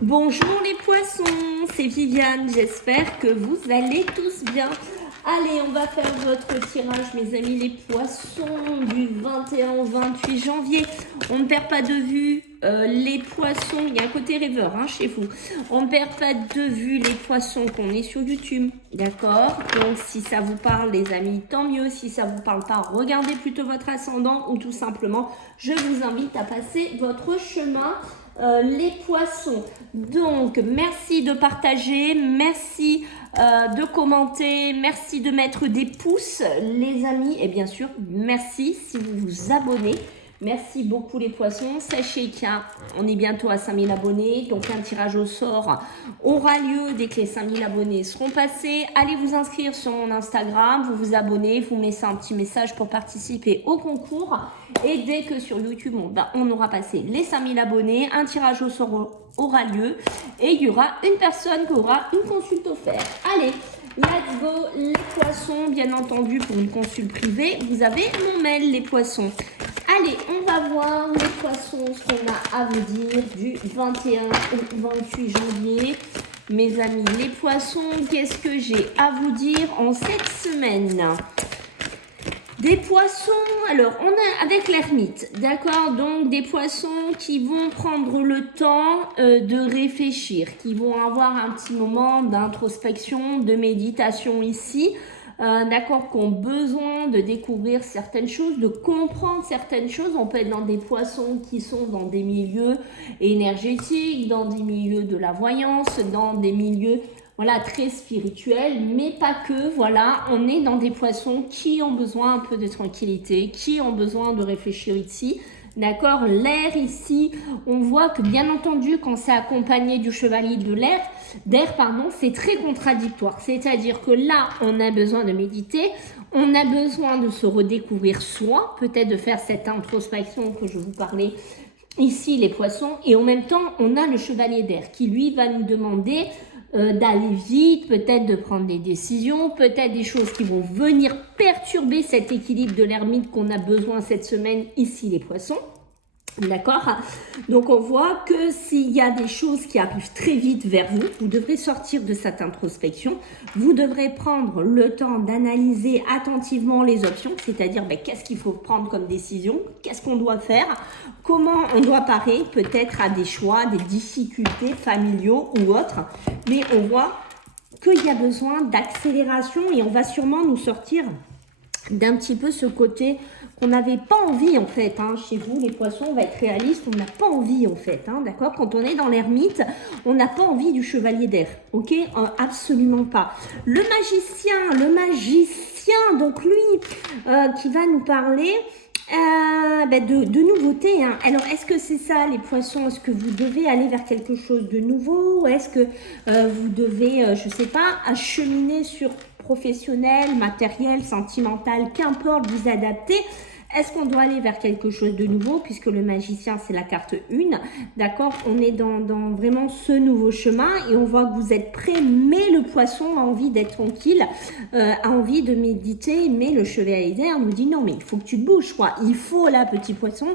Bonjour les poissons, c'est Viviane, j'espère que vous allez tous bien. Allez, on va faire votre tirage mes amis les poissons du 21 au 28 janvier. On ne perd pas de vue les poissons, il y a un côté rêveur chez vous. On ne perd pas de vue les poissons qu'on est sur YouTube, d'accord? Donc si ça vous parle les amis, tant mieux. Si ça vous parle pas, regardez plutôt votre ascendant ou tout simplement, je vous invite à passer votre chemin. Les poissons. Donc, merci de partager, merci de commenter, merci de mettre des pouces, les amis, et bien sûr, merci si vous vous abonnez. Merci beaucoup les poissons. Sachez qu'on est bientôt à 5000 abonnés, donc un tirage au sort aura lieu dès que les 5000 abonnés seront passés. Allez vous inscrire sur mon Instagram, vous vous abonnez, vous me laissez un petit message pour participer au concours. Et dès que sur YouTube, on aura passé les 5000 abonnés, un tirage au sort aura lieu et il y aura une personne qui aura une consulte offerte. Allez, let's go les poissons, bien entendu pour une consulte privée, vous avez mon mail les poissons. Allez, on va voir les poissons, ce qu'on a à vous dire du 21 au 28 janvier. Mes amis, les poissons, qu'est-ce que j'ai à vous dire en cette semaine ? Des poissons, alors on a avec l'ermite, d'accord, donc des poissons qui vont prendre le temps de réfléchir, qui vont avoir un petit moment d'introspection, de méditation ici, d'accord, qui ont besoin de découvrir certaines choses, de comprendre certaines choses. On peut être dans des poissons qui sont dans des milieux énergétiques, dans des milieux de la voyance, dans des milieux très spirituels, mais pas que, on est dans des poissons qui ont besoin un peu de tranquillité, qui ont besoin de réfléchir ici, d'accord. L'air ici, on voit que bien entendu, quand c'est accompagné du chevalier d'air, c'est très contradictoire, c'est-à-dire que là, on a besoin de méditer, on a besoin de se redécouvrir soi, peut-être de faire cette introspection que je vous parlais ici, les poissons, et en même temps, on a le chevalier d'air qui, lui, va nous demander d'aller vite, peut-être de prendre des décisions, peut-être des choses qui vont venir perturber cet équilibre de l'ermite qu'on a besoin cette semaine ici les poissons. D'accord? Donc on voit que s'il y a des choses qui arrivent très vite vers vous, vous devrez sortir de cette introspection, vous devrez prendre le temps d'analyser attentivement les options, c'est-à-dire qu'est-ce qu'il faut prendre comme décision, qu'est-ce qu'on doit faire, comment on doit parer peut-être à des choix, des difficultés familiaux ou autres, mais on voit qu'il y a besoin d'accélération et on va sûrement nous sortir d'un petit peu ce côté qu'on n'avait pas envie en fait, chez vous les poissons, on va être réaliste, on n'a pas envie en fait, d'accord. Quand on est dans l'ermite, on n'a pas envie du chevalier d'air, ok, absolument pas. Le magicien, donc lui qui va nous parler de nouveautés. Alors, est-ce que c'est ça, les poissons? Est-ce que vous devez aller vers quelque chose de nouveau? Est-ce que vous devez, je sais pas, acheminer sur professionnel, matériel, sentimental, qu'importe, vous adapter? Est-ce qu'on doit aller vers quelque chose de nouveau, puisque le magicien, c'est la carte 1, d'accord? On est dans vraiment ce nouveau chemin et on voit que vous êtes prêt, mais le poisson a envie d'être tranquille, a envie de méditer, mais le chevalier d'air nous dit non, mais il faut que tu te bouges, quoi. Il faut, là, petit poisson,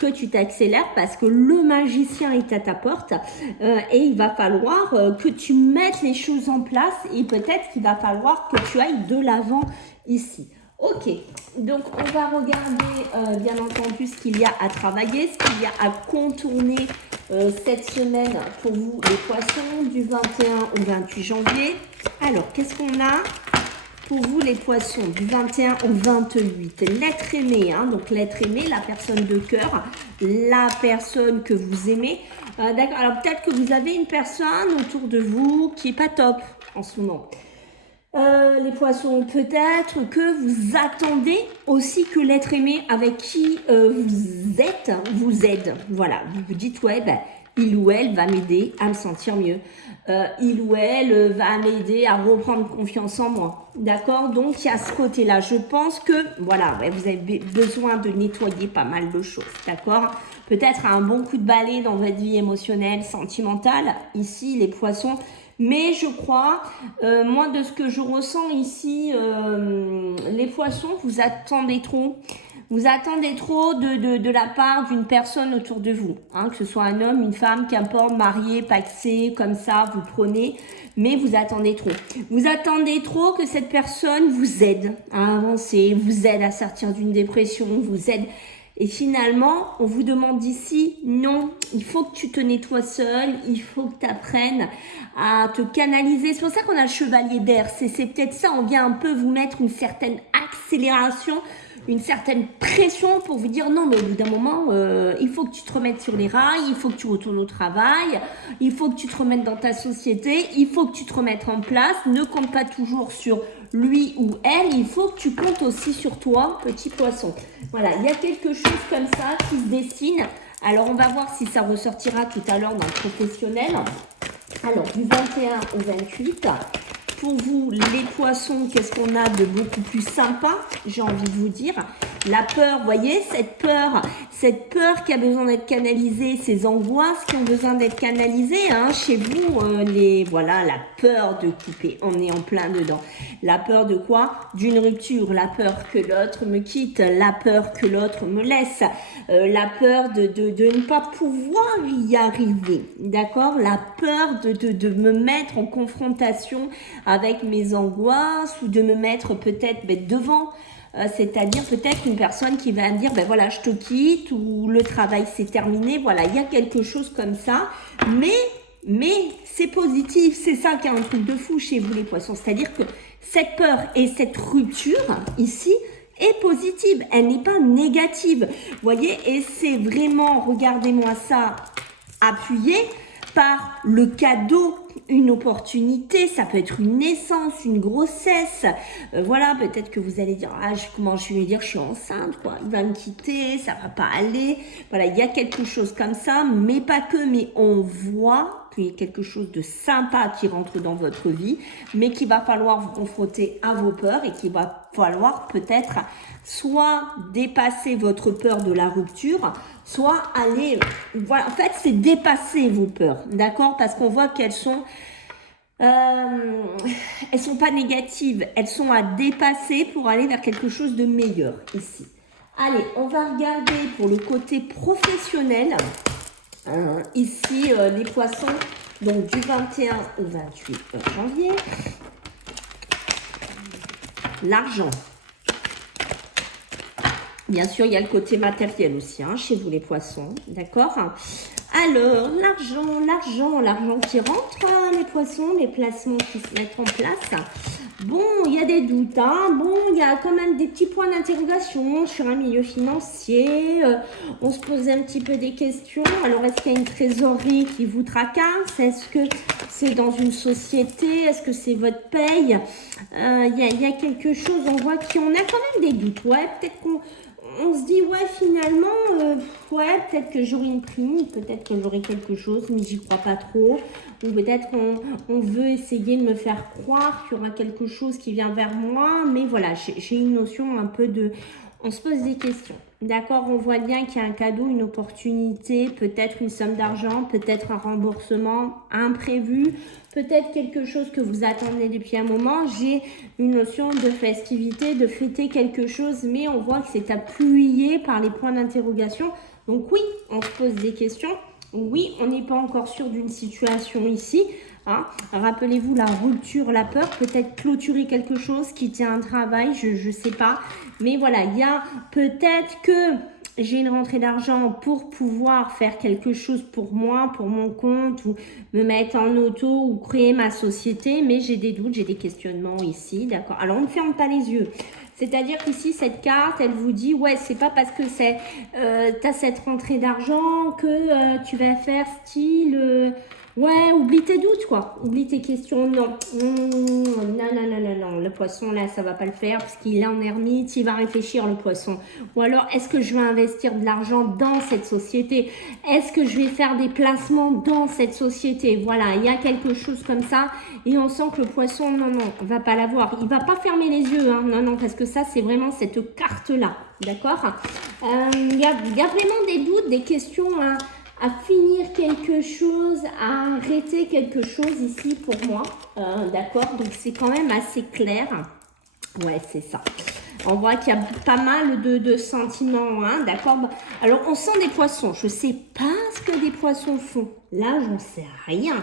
que tu t'accélères parce que le magicien est à ta porte et il va falloir que tu mettes les choses en place et peut-être qu'il va falloir que tu ailles de l'avant ici. Ok, donc on va regarder bien entendu ce qu'il y a à travailler, ce qu'il y a à contourner cette semaine pour vous les poissons du 21 au 28 janvier. Alors, qu'est-ce qu'on a pour vous les poissons du 21 au 28? L'être aimé, donc l'être aimé, la personne de cœur, la personne que vous aimez. D'accord. Alors peut-être que vous avez une personne autour de vous qui est pas top en ce moment. Les poissons, peut-être que vous attendez aussi que l'être aimé avec qui vous êtes vous aide. Voilà, vous vous dites ouais, il ou elle va m'aider à me sentir mieux. Il ou elle va m'aider à reprendre confiance en moi. D'accord? Donc, il y a ce côté-là. Je pense que, vous avez besoin de nettoyer pas mal de choses. D'accord? Peut-être un bon coup de balai dans votre vie émotionnelle, sentimentale. Ici, les poissons. Mais je crois, moi, de ce que je ressens ici, les poissons, vous attendez trop. Vous attendez trop de la part d'une personne autour de vous, hein, que ce soit un homme, une femme, qu'importe, marié, paxé, comme ça, vous prenez, mais vous attendez trop. Vous attendez trop que cette personne vous aide à avancer, vous aide à sortir d'une dépression, vous aide. Et finalement, on vous demande ici, non, il faut que tu te nettoies seul, il faut que tu apprennes à te canaliser. C'est pour ça qu'on a le chevalier d'air, c'est peut-être ça, on vient un peu vous mettre une certaine accélération, une certaine pression pour vous dire non, mais au bout d'un moment, il faut que tu te remettes sur les rails, il faut que tu retournes au travail, il faut que tu te remettes dans ta société, il faut que tu te remettes en place, ne compte pas toujours sur lui ou elle, il faut que tu comptes aussi sur toi, petit poisson. Voilà, il y a quelque chose comme ça qui se dessine. Alors, on va voir si ça ressortira tout à l'heure dans le professionnel. Alors, du 21 au 28, pour vous, les poissons, qu'est-ce qu'on a de beaucoup plus sympa, j'ai envie de vous dire. La peur, vous voyez, cette peur qui a besoin d'être canalisée, ces angoisses qui ont besoin d'être canalisées, hein, chez vous, voilà, la peur de couper, on est en plein dedans. La peur de quoi? D'une rupture, la peur que l'autre me quitte, la peur que l'autre me laisse, la peur de ne pas pouvoir y arriver, d'accord? La peur de me mettre en confrontation avec mes angoisses ou de me mettre peut-être devant. C'est-à-dire peut-être une personne qui va me dire, ben voilà, je te quitte ou le travail c'est terminé. Voilà, il y a quelque chose comme ça. Mais c'est positif. C'est ça qui est un truc de fou chez vous les poissons. C'est-à-dire que cette peur et cette rupture ici est positive. Elle n'est pas négative. Vous voyez, et c'est vraiment, regardez-moi ça, appuyé par le cadeau, une opportunité, ça peut être une naissance, une grossesse, voilà, peut-être que vous allez dire, comment je vais dire, je suis enceinte, quoi, il va me quitter, ça va pas aller, voilà, il y a quelque chose comme ça, mais pas que, mais on voit qu'il y a quelque chose de sympa qui rentre dans votre vie, mais qu'il va falloir vous confronter à vos peurs et qu'il va falloir peut-être soit dépasser votre peur de la rupture, soit aller, voilà, en fait, c'est dépasser vos peurs, d'accord? Parce qu'on voit qu'elles sont pas négatives, elles sont à dépasser pour aller vers quelque chose de meilleur ici. Allez, on va regarder pour le côté professionnel, ici, les poissons, donc du 21 au 28 janvier. L'argent. Bien sûr, il y a le côté matériel aussi, hein, chez vous les poissons, d'accord? Alors, l'argent qui rentre, les poissons, les placements qui se mettent en place. Bon, il y a des doutes, hein. Bon, il y a quand même des petits points d'interrogation sur un milieu financier. On se pose un petit peu des questions. Alors, est-ce qu'il y a une trésorerie qui vous tracasse? Est-ce que c'est dans une société? Est-ce que c'est votre paye? Il y a quelque chose, on voit qu'on a quand même des doutes. Ouais, peut-être qu'on se dit, ouais, finalement, peut-être que j'aurai une prime, peut-être que j'aurai quelque chose, mais j'y crois pas trop. Ou peut-être qu'on veut essayer de me faire croire qu'il y aura quelque chose qui vient vers moi. Mais voilà, j'ai une notion un peu de... On se pose des questions. D'accord, on voit bien qu'il y a un cadeau, une opportunité, peut-être une somme d'argent, peut-être un remboursement imprévu, peut-être quelque chose que vous attendez depuis un moment. J'ai une notion de festivité, de fêter quelque chose, mais on voit que c'est appuyé par les points d'interrogation. Donc oui, on se pose des questions. Oui, on n'est pas encore sûr d'une situation ici. Hein. Rappelez-vous la rupture, la peur, peut-être clôturer quelque chose, quitter un travail, je ne sais pas. Mais voilà, il y a peut-être que j'ai une rentrée d'argent pour pouvoir faire quelque chose pour moi, pour mon compte, ou me mettre en auto, ou créer ma société. Mais j'ai des doutes, j'ai des questionnements ici, d'accord. Alors, on ne ferme pas les yeux. C'est-à-dire qu'ici, cette carte, elle vous dit, ouais, c'est pas parce que tu as cette rentrée d'argent que tu vas faire style... ouais, oublie tes doutes, quoi. Oublie tes questions. Non. Non. Le poisson, là, ça va pas le faire parce qu'il est en ermite. Il va réfléchir, le poisson. Ou alors, est-ce que je vais investir de l'argent dans cette société? Est-ce que je vais faire des placements dans cette société? Voilà, il y a quelque chose comme ça. Et on sent que le poisson, non, on va pas l'avoir. Il va pas fermer les yeux, hein. Non, parce que ça, c'est vraiment cette carte-là. D'accord? Il y a vraiment des doutes, des questions, hein, à finir quelque chose, à arrêter quelque chose ici pour moi, d'accord? Donc, c'est quand même assez clair. Ouais, c'est ça. On voit qu'il y a pas mal de sentiments, hein, d'accord. Alors, on sent des poissons. Je ne sais pas ce que des poissons font. Là, j'en sais rien.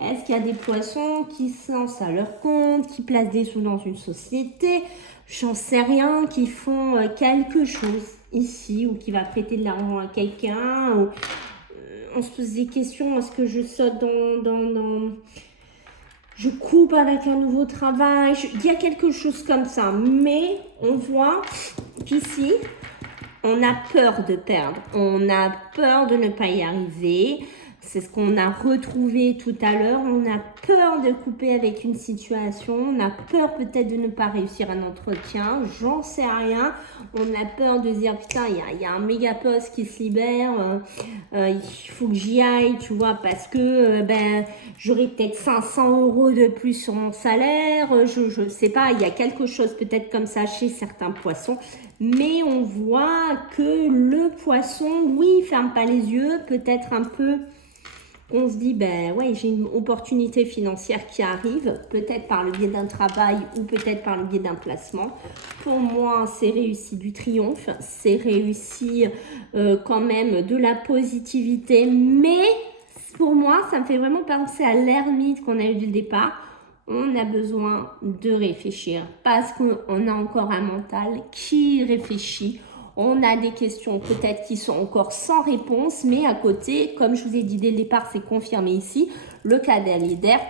Est-ce qu'il y a des poissons qui se lancent à leur compte, qui placent des sous dans une société? J'en sais rien, qui font quelque chose ici ou qui va prêter de l'argent à quelqu'un. Ou, on se pose des questions. Est-ce que je saute je coupe avec un nouveau travail, il y a quelque chose comme ça. Mais on voit qu'ici, on a peur de perdre. On a peur de ne pas y arriver. C'est ce qu'on a retrouvé tout à l'heure. On a peur de couper avec une situation. On a peur peut-être de ne pas réussir un entretien. J'en sais rien. On a peur de dire, putain, il y a un méga poste qui se libère. Il faut que j'y aille, tu vois, parce que j'aurai peut-être 500 € de plus sur mon salaire. Je sais pas, il y a quelque chose peut-être comme ça chez certains poissons. Mais on voit que le poisson, oui, ferme pas les yeux, peut-être un peu... On se dit, ouais, j'ai une opportunité financière qui arrive, peut-être par le biais d'un travail ou peut-être par le biais d'un placement. Pour moi, c'est réussi du triomphe, c'est réussi quand même de la positivité, mais pour moi, ça me fait vraiment penser à l'ermite qu'on a eu dès le départ. On a besoin de réfléchir parce qu'on a encore un mental qui réfléchit. On a des questions peut-être qui sont encore sans réponse, mais à côté, comme je vous ai dit dès le départ, c'est confirmé ici, le cadavre,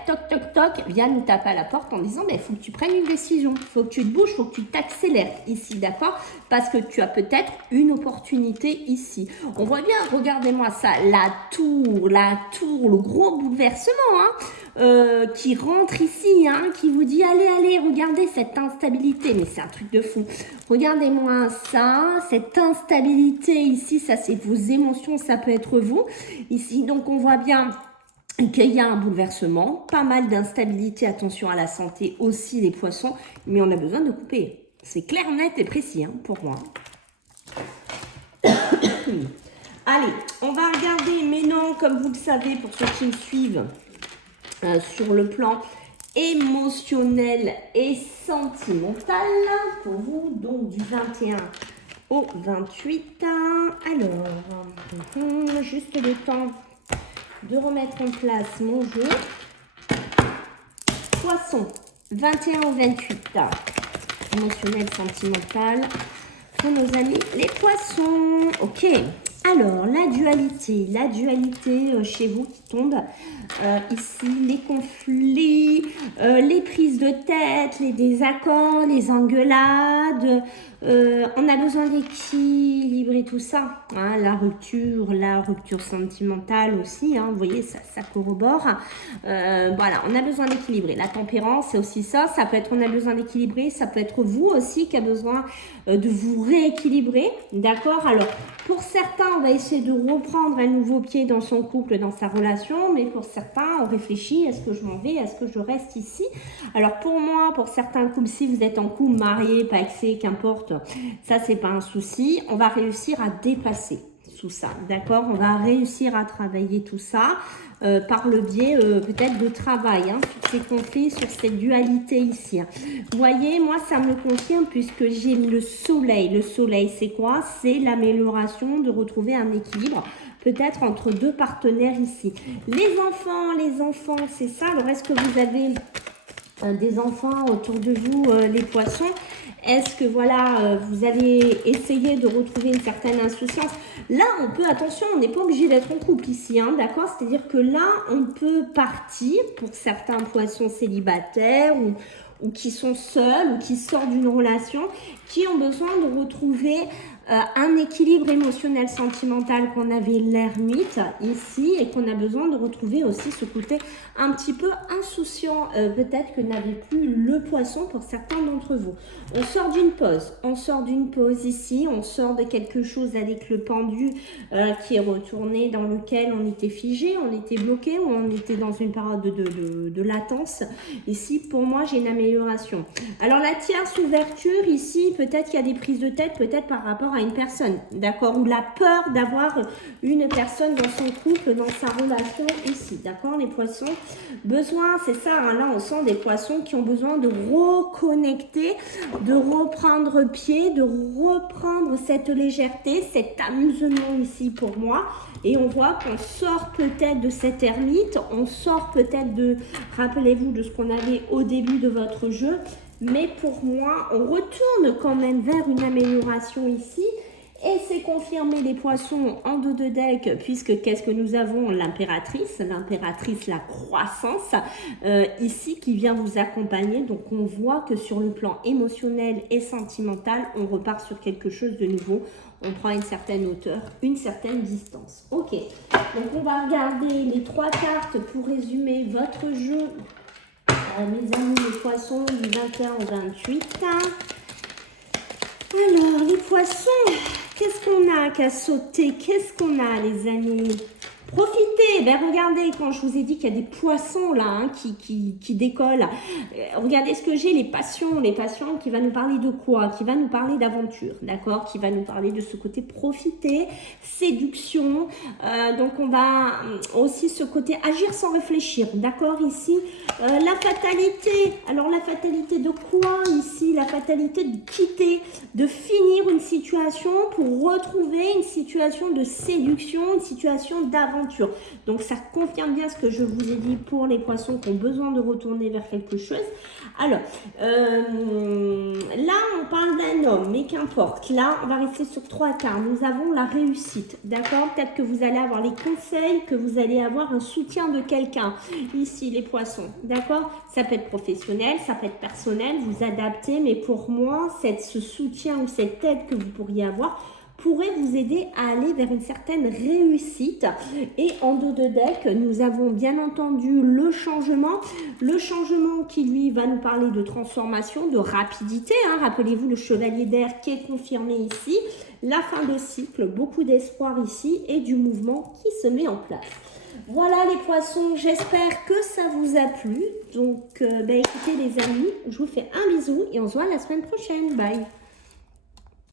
toc, toc, toc, vient nous taper à la porte en disant, il faut que tu prennes une décision, il faut que tu te bouges, il faut que tu t'accélères ici, d'accord? Parce que tu as peut-être une opportunité ici. On voit bien, regardez-moi ça, la tour, le gros bouleversement, qui rentre ici, qui vous dit, allez, regardez cette instabilité, mais c'est un truc de fou. Regardez-moi ça, cette instabilité ici, ça c'est vos émotions, ça peut être vous. Ici, donc on voit bien qu'il y a un bouleversement, pas mal d'instabilité, attention à la santé aussi les poissons, mais on a besoin de couper. C'est clair, net et précis pour moi. Allez, on va regarder maintenant, comme vous le savez, pour ceux qui me suivent, sur le plan émotionnel et sentimental, pour vous, donc du 21 au 28. Alors, juste le temps de remettre en place mon jeu. Poisson, 21 au 28. Émotionnel, sentimental. Pour nos amis, les poissons. Ok. Alors, la dualité chez vous qui tombe ici, les conflits, les prises de tête, les désaccords, les engueulades. On a besoin d'équilibrer tout ça. La rupture sentimentale aussi. Vous voyez, ça corrobore. Voilà, on a besoin d'équilibrer. La tempérance, c'est aussi ça. Ça peut être, on a besoin d'équilibrer. Ça peut être vous aussi qui a besoin de vous rééquilibrer. D'accord? Alors, pour certains, on va essayer de reprendre un nouveau pied dans son couple, dans sa relation, mais pour certains, on réfléchit, est-ce que je m'en vais, est-ce que je reste ici? Alors pour moi, pour certains couples, si vous êtes en couple, marié, paxé, qu'importe, ça c'est pas un souci, on va réussir à dépasser tout ça, d'accord? On va réussir à travailler tout ça par le biais peut-être de travail, sur ces conflits, sur cette dualité ici. Vous voyez, moi ça me le confirme puisque j'ai le soleil. Le soleil, c'est quoi? C'est l'amélioration de retrouver un équilibre peut-être entre deux partenaires ici. Les enfants, c'est ça. Alors est-ce que vous avez des enfants autour de vous, les poissons? Est-ce que voilà, vous allez essayer de retrouver une certaine insouciance? Là, on peut, attention, on n'est pas obligé d'être en couple ici, d'accord? C'est-à-dire que là, on peut partir pour certains poissons célibataires ou qui sont seuls ou qui sortent d'une relation, qui ont besoin de retrouver un équilibre émotionnel sentimental qu'on avait l'ermite ici et qu'on a besoin de retrouver aussi ce côté un petit peu insouciant peut-être que n'avait plus le poisson pour certains d'entre vous. On sort d'une pause ici, on sort de quelque chose avec le pendu qui est retourné dans lequel on était figé, on était bloqué ou on était dans une période de latence. Ici pour moi j'ai une amélioration. Alors la tierce ouverture ici, peut-être qu'il y a des prises de tête, peut-être par rapport à à une personne, d'accord? Ou la peur d'avoir une personne dans son couple, dans sa relation ici, d'accord? Les poissons, besoin, c'est ça, hein, là on sent des poissons qui ont besoin de reconnecter, de reprendre pied, de reprendre cette légèreté, cet amusement ici pour moi. Et on voit qu'on sort peut-être de cette ermite, on sort peut-être de, rappelez-vous de ce qu'on avait au début de votre jeu, mais pour moi, on retourne quand même vers une amélioration ici. Et c'est confirmé les poissons en dos de deck, puisque qu'est-ce que nous avons? L'impératrice, la croissance, ici qui vient vous accompagner. Donc on voit que sur le plan émotionnel et sentimental, on repart sur quelque chose de nouveau. On prend une certaine hauteur, une certaine distance. Ok, donc on va regarder les 3 cartes pour résumer votre jeu. Mes amis les poissons du 21 au 28. Alors les poissons, qu'est-ce qu'on a qu'à sauter? Qu'est-ce qu'on a les amis? Profitez, ben regardez, quand je vous ai dit qu'il y a des poissons là hein, qui décollent, regardez ce que j'ai, les passions qui va nous parler de quoi? Qui va nous parler d'aventure, d'accord? Qui va nous parler de ce côté profiter, séduction, donc on va aussi ce côté agir sans réfléchir, d'accord? Ici, la fatalité, alors la fatalité de quoi ici? La fatalité de quitter, de finir une situation pour retrouver une situation de séduction, une situation d'aventure. Donc ça confirme bien ce que je vous ai dit pour les poissons qui ont besoin de retourner vers quelque chose. Alors, là on parle d'un homme, mais qu'importe. Là, on va rester sur 3 cartes. Nous avons la réussite, d'accord? Peut-être que vous allez avoir les conseils, que vous allez avoir un soutien de quelqu'un. Ici, les poissons, d'accord? Ça peut être professionnel, ça peut être personnel, vous adaptez. Mais pour moi, ce soutien ou cette aide que vous pourriez avoir pourrait vous aider à aller vers une certaine réussite. Et en dos de deck, nous avons bien entendu le changement qui lui va nous parler de transformation, de rapidité, hein. Rappelez-vous le chevalier d'air qui est confirmé ici, la fin de cycle, beaucoup d'espoir ici et du mouvement qui se met en place. Voilà les poissons, j'espère que ça vous a plu. Donc écoutez les amis, je vous fais un bisou et on se voit la semaine prochaine. Bye.